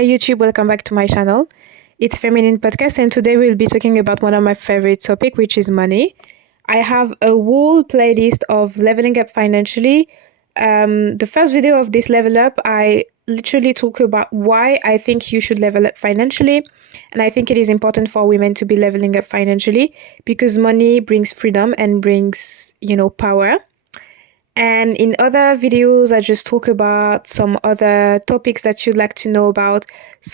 Hey YouTube, welcome back to my channel. It's Feminine Podcast, and today we'll be talking about one of my favorite topic, which is money. I have a whole playlist of leveling up financially. The first video of this level up, I literally talk about why I think you should level up financially, and I think it is important for women to be leveling up financially because money brings freedom and brings, power. And in other videos, I just talk about some other topics that you'd like to know about.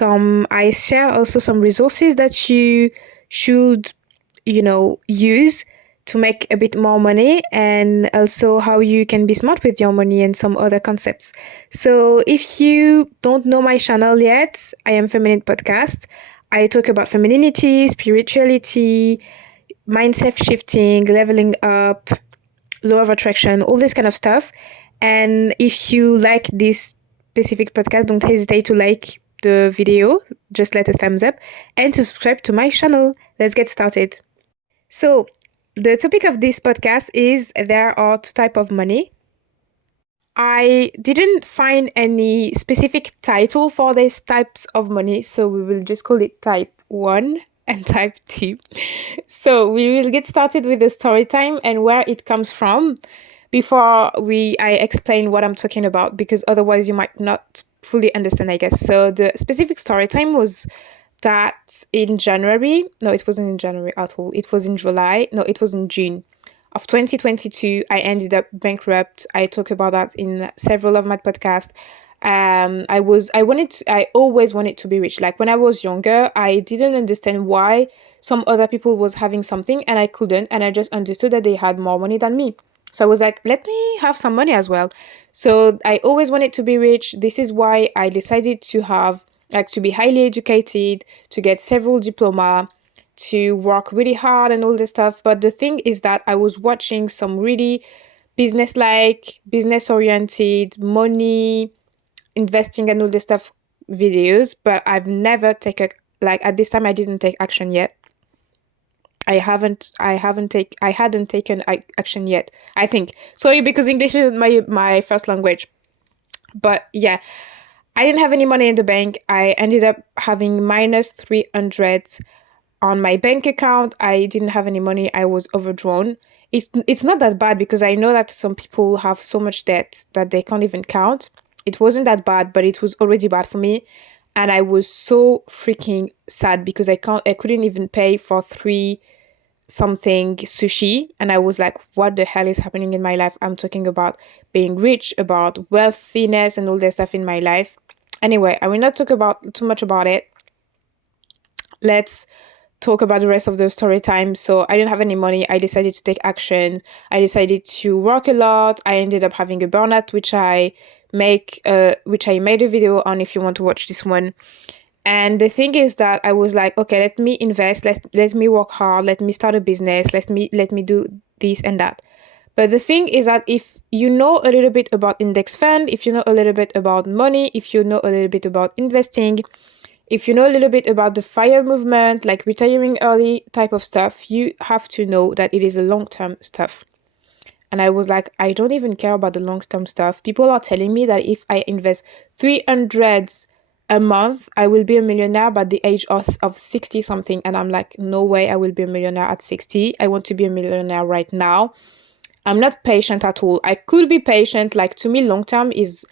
I share also some resources that you should, use to make a bit more money, and also how you can be smart with your money and some other concepts. So if you don't know my channel yet, I am Feminine Podcast. I talk about femininity, spirituality, mindset shifting, leveling up, law of attraction, all this kind of stuff. And if you like this specific podcast, don't hesitate to like the video, just let a thumbs up, and to subscribe to my channel. Let's get started. So, the topic of this podcast is there are two types of money. I didn't find any specific title for these types of money, so we will just call it type 1 and type 2. So we will get started with the story time and where it comes from before I explain what I'm talking about, because otherwise you might not fully understand, I guess. So the specific story time was that in January, no, it wasn't in January at all. It was in July. No, it was in June of 2022. I ended up bankrupt. I talk about that in several of my podcasts. I always wanted to be rich. Like when I was younger, I didn't understand why some other people was having something and I couldn't, and I just understood that they had more money than me. So I was like, let me have some money as well. So I always wanted to be rich. This is why I decided to be highly educated, to get several diploma, to work really hard and all this stuff. But the thing is that I was watching some really business-like, business-oriented, money, investing and all this stuff videos, but I've never taken, like at this time I didn't take action yet. I hadn't taken action yet, I think. Sorry, because English is my first language. But yeah, I didn't have any money in the bank. I ended up having minus 300 on my bank account. I didn't have any money. I was overdrawn. It's not that bad because I know that some people have so much debt that they can't even count. It wasn't that bad, but it was already bad for me. And I was so freaking sad because I couldn't even pay for 3 something sushi. And I was like, what the hell is happening in my life? I'm talking about being rich, about wealthiness and all that stuff in my life. Anyway, I will not talk about too much about it. Let's talk about the rest of the story time. So I didn't have any money. I decided to take action. I decided to work a lot. I ended up having a burnout, which I made a video on if you want to watch this one. And the thing is that I was like, okay, let me invest, let me work hard, let me start a business, let me do this and that. But the thing is that if you know a little bit about index fund, if you know a little bit about money, if you know a little bit about investing, if you know a little bit about the FIRE movement, like retiring early type of stuff, you have to know that it is a long-term stuff. And I was like, I don't even care about the long-term stuff. People are telling me that if I invest 300 a month, I will be a millionaire by the age of 60 something. And I'm like, no way I will be a millionaire at 60. I want to be a millionaire right now. I'm not patient at all. I could be patient. Like to me, long-term is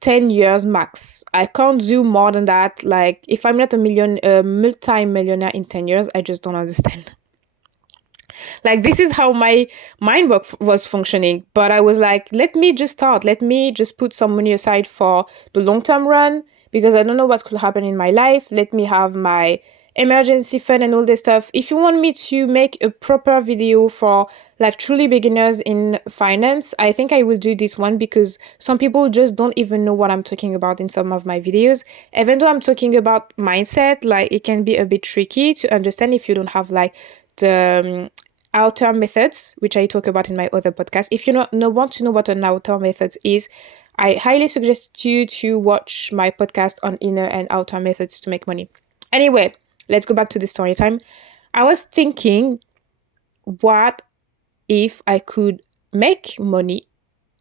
10 years max. I can't do more than that. Like if I'm not a multi-millionaire in 10 years, I just don't understand. Like this is how my mind was functioning. But I was like, let me just start. Let me just put some money aside for the long-term run because I don't know what could happen in my life. Let me have my emergency fund and all this stuff. If you want me to make a proper video for like truly beginners in finance, I think I will do this one because some people just don't even know what I'm talking about in some of my videos. Even though I'm talking about mindset, like it can be a bit tricky to understand if you don't have like the outer methods, which I talk about in my other podcast. If you want to know what an outer methods is, I highly suggest you to watch my podcast on inner and outer methods to make money. Anyway, let's go back to the story time. I was thinking, what if I could make money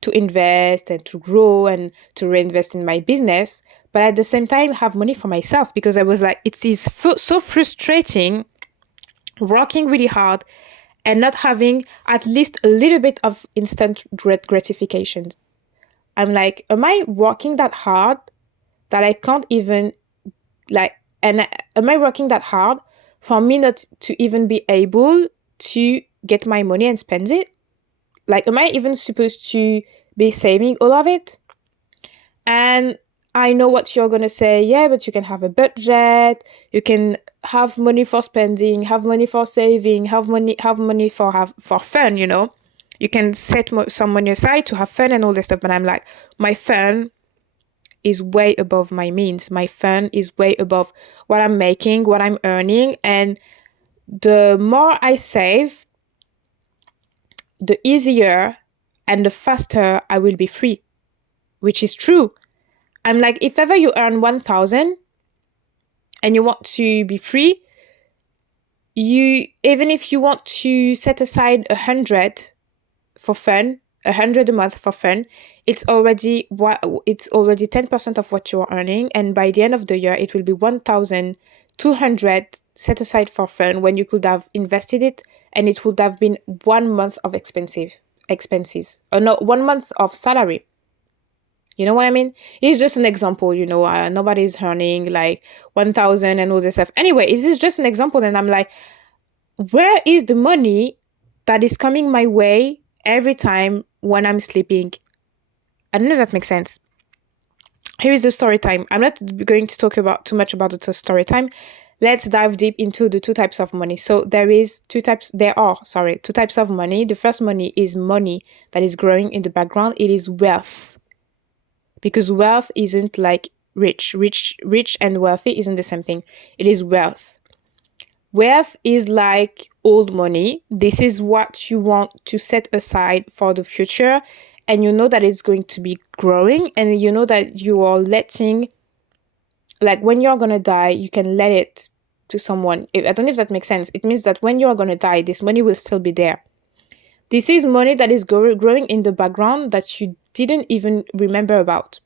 to invest and to grow and to reinvest in my business, but at the same time have money for myself, because I was like, it is so frustrating working really hard and not having at least a little bit of instant gratification. I'm like, am I working that hard that I can't even like, and am I working that hard for me not to even be able to get my money and spend it? Like, am I even supposed to be saving all of it? And I know what you're going to say. Yeah, but you can have a budget. You can have money for spending, have money for saving, have money for fun, you know. You can set some money aside to have fun and all this stuff. But I'm like, my fun is way above my means. My fun is way above what I'm making, what I'm earning. And the more I save, the easier and the faster I will be free, which is true. I'm like, if ever you earn 1,000 and you want to be free, even if you want to set aside 100 for fun, 100 a month for fun, it's already 10% of what you're earning, and by the end of the year it will be 1,200 set aside for fun when you could have invested it, and it would have been 1 month of expenses, or no, 1 month of salary. You know what I mean? It's just an example, you know, nobody's earning like 1,000 and all this stuff. Anyway, this is just an example, and I'm like, where is the money that is coming my way every time when I'm sleeping? I don't know if that makes sense. Here is the story time. I'm not going to talk about too much about the story time. Let's dive deep into the two types of money. So there are two types of money. The first money is money that is growing in the background. It is wealth. Because wealth isn't like rich and wealthy isn't the same thing. It is wealth. Wealth is like old money. This is what you want to set aside for the future, and you know that it's going to be growing, and you know that you are letting, like, when you're gonna die, you can let it to someone. I don't know if that makes sense. It means that when you're gonna die, this money will still be there. This is money that is growing in the background that you didn't even remember about.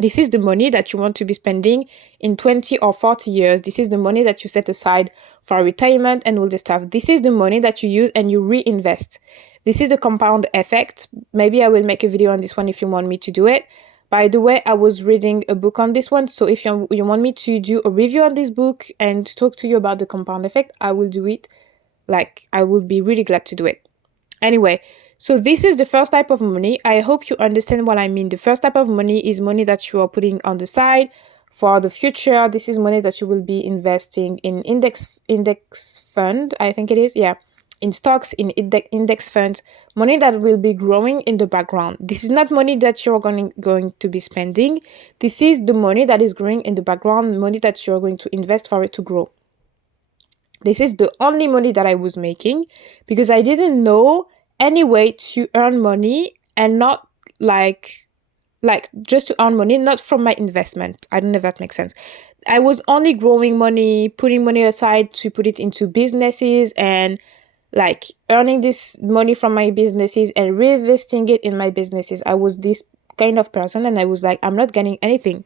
This is the money that you want to be spending in 20 or 40 years. This is the money that you set aside for retirement and all this stuff. This is the money that you use and you reinvest. This is the compound effect. Maybe I will make a video on this one if you want me to do it. By the way, I was reading a book on this one. So if you want me to do a review on this book and talk to you about the compound effect, I will do it. Like, I will be really glad to do it. Anyway, so this is the first type of money. I hope you understand what I mean. The first type of money is money that you are putting on the side for the future. This is money that you will be investing in index fund, I think it is. Yeah, in stocks, in index funds, money that will be growing in the background. This is not money that you're going to be spending. This is the money that is growing in the background, money that you're going to invest for it to grow. This is the only money that I was making because I didn't know any way to earn money and not like just to earn money, not from my investment. I don't know if that makes sense. I was only growing money, putting money aside to put it into businesses and like earning this money from my businesses and reinvesting it in my businesses. I was this kind of person, and I was like, I'm not getting anything.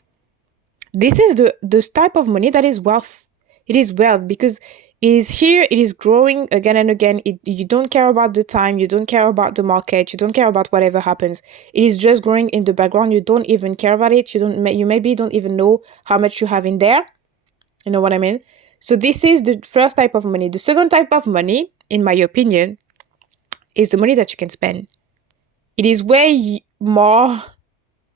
This is the type of money that is wealth. It is wealth because it is here, it is growing again and again. You don't care about the time, you don't care about the market, you don't care about whatever happens. It is just growing in the background. You don't even care about it. You maybe don't even know how much you have in there. You know what I mean? So this is the first type of money. The second type of money, in my opinion, is the money that you can spend. It is way more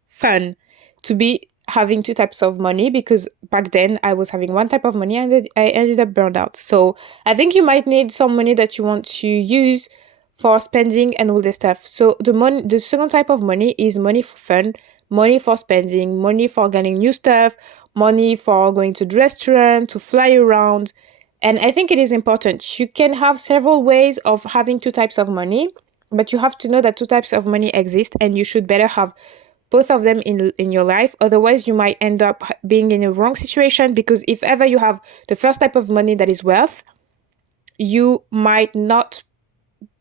fun to be having two types of money, because back then I was having one type of money and I ended up burned out. So I think you might need some money that you want to use for spending and all this stuff. So the second type of money is money for fun, money for spending, money for getting new stuff, money for going to the restaurant, to fly around. And I think it is important. You can have several ways of having two types of money, but you have to know that two types of money exist, and you should better have both of them in your life. Otherwise, you might end up being in a wrong situation, because if ever you have the first type of money that is wealth, you might not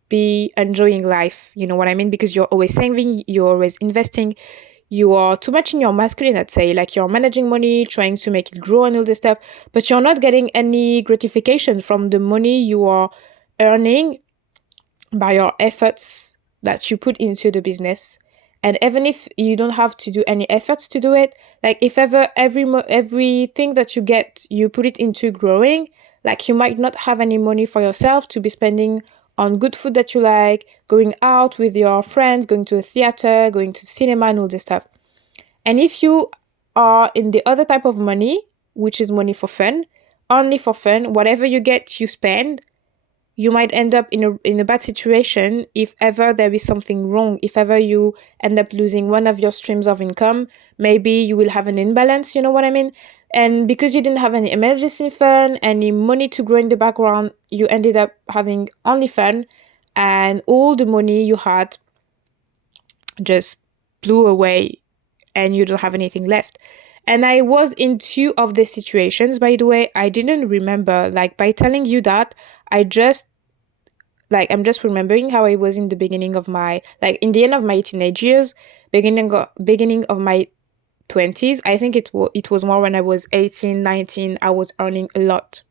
be enjoying life. You know what I mean? Because you're always saving, you're always investing, you are too much in your masculine, let's say, like you're managing money, trying to make it grow and all this stuff, but you're not getting any gratification from the money you are earning by your efforts that you put into the business. And even if you don't have to do any efforts to do it, like if ever everything that you get, you put it into growing, like you might not have any money for yourself to be spending on good food that you like, going out with your friends, going to a theater, going to cinema and all this stuff. And if you are in the other type of money, which is money for fun, only for fun, whatever you get, you spend, you might end up in a bad situation if ever there is something wrong. If ever you end up losing one of your streams of income, maybe you will have an imbalance, you know what I mean? And because you didn't have any emergency fund, any money to grow in the background, you ended up having only fun, and all the money you had just blew away and you don't have anything left. And I was in two of the situations, by the way. I didn't remember, like, by telling you that, I'm just remembering how I was in the beginning of my, like, in the end of my teenage years, beginning of my 20s. I think it was more when I was 18, 19, I was earning a lot.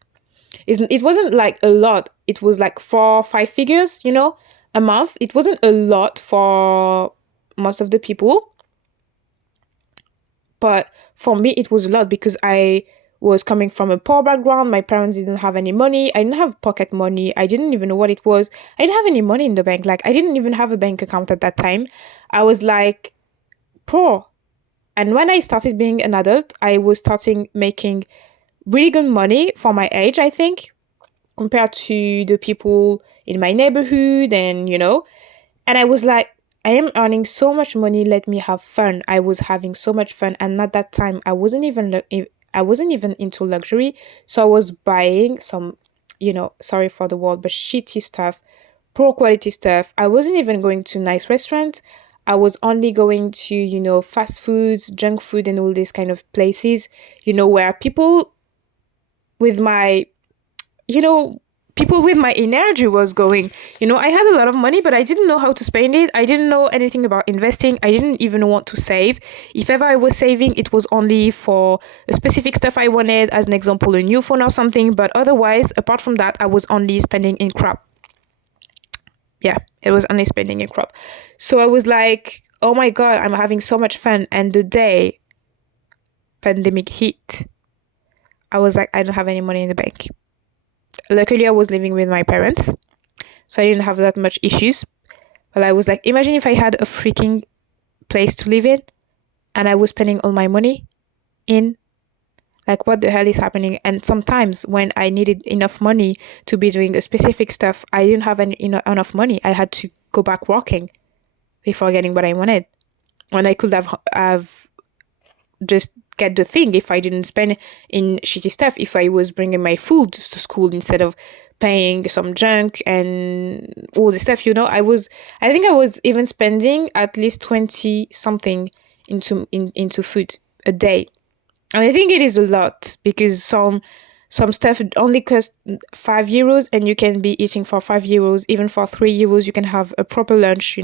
It wasn't like a lot. It was like 4-5 figures, a month. It wasn't a lot for most of the people. But for me, it was a lot because I was coming from a poor background. My parents didn't have any money. I didn't have pocket money. I didn't even know what it was. I didn't have any money in the bank. Like, I didn't even have a bank account at that time. I was like poor. And when I started being an adult, I was starting making really good money for my age, I think, compared to the people in my neighborhood and, and I was like, I am earning so much money. Let me have fun. I was having so much fun. And at that time, I wasn't even into luxury. So I was buying some, sorry for the word, but shitty stuff, poor quality stuff. I wasn't even going to nice restaurants. I was only going to, fast foods, junk food, and all these kind of places, where people with my, people with my energy was going. I had a lot of money, but I didn't know how to spend it. I didn't know anything about investing. I didn't even want to save. If ever I was saving, it was only for a specific stuff I wanted, as an example, a new phone or something. But otherwise, apart from that, I was only spending in crap. Yeah, it was only spending in crap. So I was like, oh my God, I'm having so much fun. And the day pandemic hit, I was like, I don't have any money in the bank. Luckily, I was living with my parents, so I didn't have that much issues. But I was like, imagine if I had a freaking place to live in and I was spending all my money in, like, what the hell is happening? And sometimes when I needed enough money to be doing a specific stuff, I didn't have enough money. I had to go back working before getting what I wanted. When I could have just get the thing if I didn't spend in shitty stuff, if I was bringing my food to school instead of paying some junk and all this stuff, I think I was even spending at least 20 something into food a day. And I think it is a lot because some stuff only costs €5 and you can be eating for €5. Even for €3 you can have a proper lunch.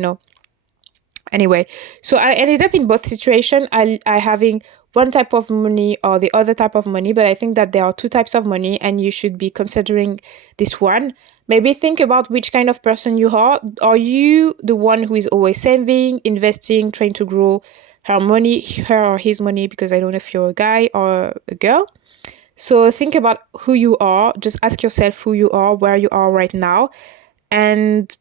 Anyway, so I ended up in both situations. I having one type of money or the other type of money, but I think that there are two types of money and you should be considering this one. Maybe think about which kind of person you are. Are you the one who is always saving, investing, trying to grow her or his money? Because I don't know if you're a guy or a girl. So think about who you are. Just ask yourself who you are, where you are right now, and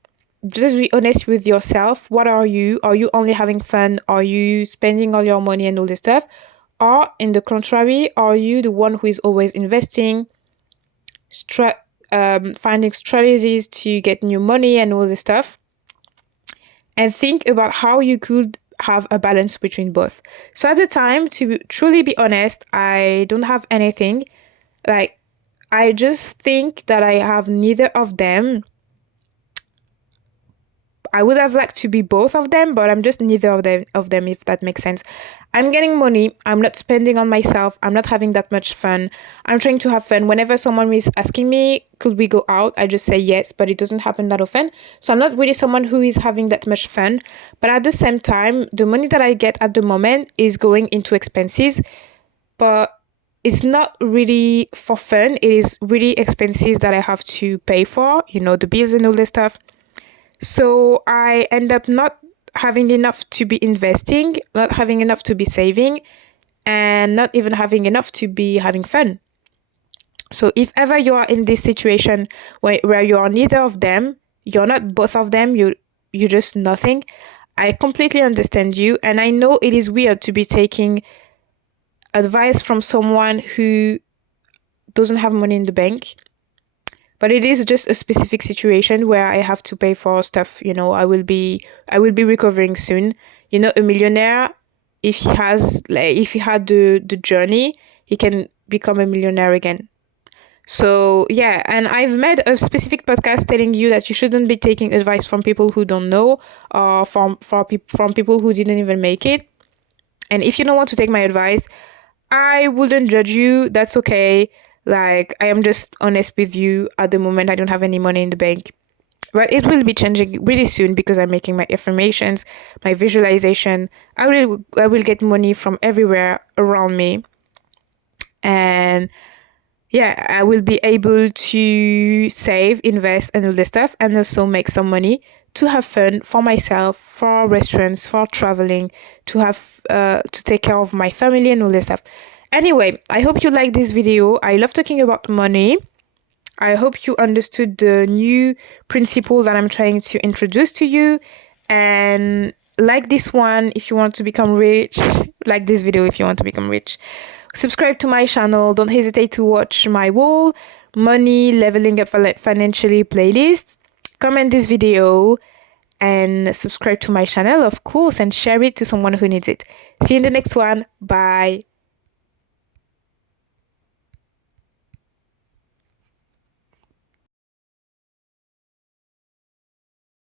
just be honest with yourself. What are you? Are you only having fun? Are you spending all your money and all this stuff? Or in the contrary, are you the one who is always investing, finding strategies to get new money and all this stuff? And think about how you could have a balance between both. So at the time, to truly be honest, I don't have anything. Like, I just think that I have neither of them. I would have liked to be both of them, but I'm just neither of them, if that makes sense. I'm getting money, I'm not spending on myself, I'm not having that much fun. I'm trying to have fun. Whenever someone is asking me, could we go out? I just say yes, but it doesn't happen that often. So I'm not really someone who is having that much fun. But at the same time, the money that I get at the moment is going into expenses, but it's not really for fun. It is really expenses that I have to pay for, the bills and all this stuff. So I end up not having enough to be investing, not having enough to be saving, and not even having enough to be having fun. So if ever you are in this situation where you are neither of them, you're not both of them, you're just nothing, I completely understand you. And I know it is weird to be taking advice from someone who doesn't have money in the bank. But it is just a specific situation where I have to pay for stuff. I will be recovering soon. A millionaire, if he had the journey, he can become a millionaire again. So yeah, and I've made a specific podcast telling you that you shouldn't be taking advice from people who don't know, or from people who didn't even make it. And if you don't want to take my advice, I wouldn't judge you. That's okay. Like, I am just honest with you. At the moment, I don't have any money in the bank. But it will be changing really soon because I'm making my affirmations, my visualization. I will get money from everywhere around me. And yeah, I will be able to save, invest, and all this stuff, and also make some money to have fun for myself, for restaurants, for traveling, to have to take care of my family and all this stuff. Anyway, I hope you like this video. I love talking about money. I hope you understood the new principle that I'm trying to introduce to you. And like this one if you want to become rich. Like this video if you want to become rich. Subscribe to my channel. Don't hesitate to watch my whole money leveling up financially playlist. Comment this video and subscribe to my channel, of course, and share it to someone who needs it. See you in the next one. Bye.